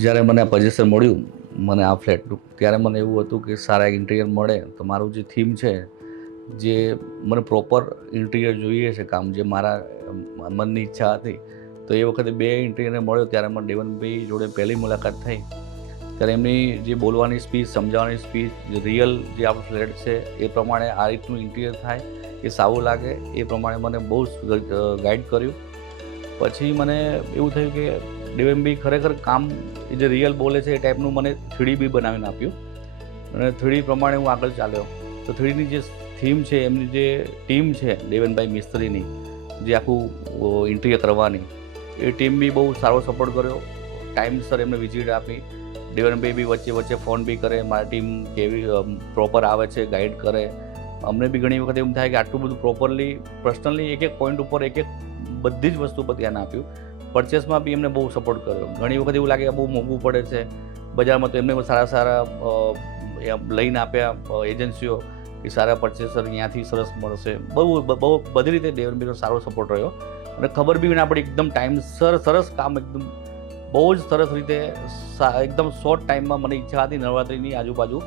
જ્યારે મને આ પજેશન મળ્યું મને આ ફ્લેટનું, ત્યારે મને એવું હતું કે સારા ઇન્ટિરિયર મળે તો મારું જે થીમ છે, જે મને પ્રોપર ઇન્ટિરિયર જોઈએ છે કામ, જે મારા મનની ઈચ્છા હતી, તો એ વખતે બે ઇન્ટિરિયરને મળ્યો ત્યારે મને દેવનભાઈ જોડે પહેલી મુલાકાત થઈ. ત્યારે એમની જે બોલવાની સ્પીચ, સમજાવવાની સ્પીચ, જે રિયલ જે આપણો ફ્લેટ છે એ પ્રમાણે આ રીતનું ઇન્ટિરિયર થાય, એ સારું લાગે, એ પ્રમાણે મને બહુ ગાઈડ કર્યું. પછી મને એવું થયું કે દેવનભાઈ ખરેખર કામ એ જે રિયલ બોલે છે એ ટાઈપનું મને 3D બી બનાવીને આપ્યું, અને 3D પ્રમાણે હું આગળ ચાલ્યો. તો 3Dની જે થીમ છે, એમની જે ટીમ છે દેવનભાઈ મિસ્ત્રીની, જે આખું ઇન્ટિરિયર કરવાની, એ ટીમ બી બહુ સારો સપોર્ટ કર્યો. ટાઈમસર એમને વિઝિટ આપી. દેવનભાઈ બી વચ્ચે વચ્ચે ફોન બી કરે, મારી ટીમ કેવી પ્રોપર આવે છે, ગાઈડ કરે. અમને બી ઘણી વખત એવું થાય કે આટલું બધું પ્રોપરલી પર્સનલી એક પોઈન્ટ ઉપર એક બધી જ વસ્તુ પર ધ્યાન આપ્યું. પરચેસમાં બી એમને બહુ સપોર્ટ કર્યો. ઘણી વખત એવું લાગે કે બહુ મોંઘું પડે છે બજારમાં, તો એમને સારા સારા લઈને આપ્યા એજન્સીઓ કે સારા પરચેસર અહીંયાથી સરસ મળશે. બહુ બધી રીતે દેવનભાઈનો સારો સપોર્ટ રહ્યો, અને ખબર બી ના પડી. એકદમ ટાઈમસર સરસ કામ, એકદમ બહુ જ સરસ રીતે, એકદમ શોર્ટ ટાઈમમાં. મને ઈચ્છા હતી નવરાત્રિની આજુબાજુ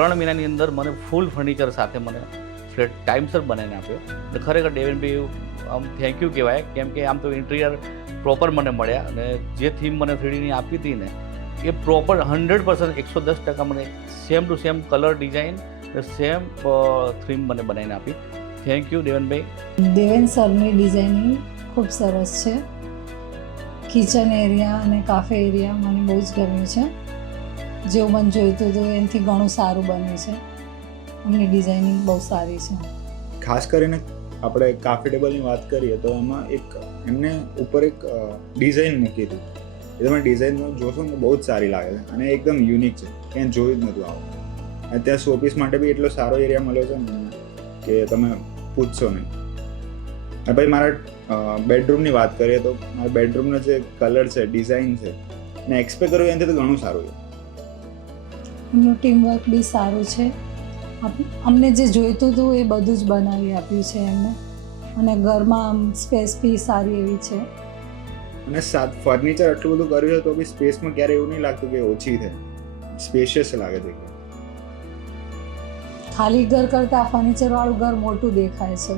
3 મહિનાની અંદર મને ફૂલ ફર્નિચર સાથે મને ફ્લેટ ટાઈમસર બનાવીને આપ્યો. એટલે ખરેખર દેવનભાઈ આમ થેન્ક યુ કહેવાય, કેમ કે આમ તો ઇન્ટિરિયર પ્રોપર મને મળ્યા, અને જે થીમ મને 3Dની આપી હતી ને, એ પ્રોપર 100% 110% મને same to same colour, design, same theme મને બનાવીને આપી. થેન્ક યુ દેવનભાઈ. દેવેન સરની ડિઝાઇનિંગ ખૂબ સરસ છે. કિચન એરિયા અને કાફે એરિયા મને બહુ જ ગમ્યું છે. જેવું મને જોઈતું હતું એનાથી ઘણું સારું બન્યું છે. એમની ડિઝાઇનિંગ બહુ સારી છે. ખાસ કરીને આપણે કાફે ટેબલની વાત કરીએ તો એમાં એમને ઉપર એક ડિઝાઇન મૂકી હતી. એ તમે ડિઝાઇનમાં જોશો ને બહુ જ સારી લાગે છે, અને એકદમ યુનિક છે, ક્યાંય જોયું જ નહોતું આવું. અત્યારે શોપીસ માટે બી એટલો સારો એરિયા મળ્યો છે ને કે તમે પૂછશો નહીં. અને પછી મારા બેડરૂમની વાત કરીએ તો મારા બેડરૂમનો જે કલર છે, ડિઝાઇન છે, ને એક્સપેક્ટ કર્યું એનાથી તો ઘણું સારું છે. એમનું ટીમવર્ક બી સારું છે. અમને જે જોઈતું હતું એ બધું જ બનાવી આપ્યું છે એમને, અને ઘરમાં સ્પેસ બી સારી એવી છે. અને ફર્નિચર આટલું બધું કર્યું છે તો બી સ્પેસમાં ક્યારે એવું નહીં લાગતું કે ઓછી છે, સ્પેશિયસ લાગે છે. ખાલી ઘર કરતાં ફર્નિચરવાળું ઘર મોટું દેખાય છે.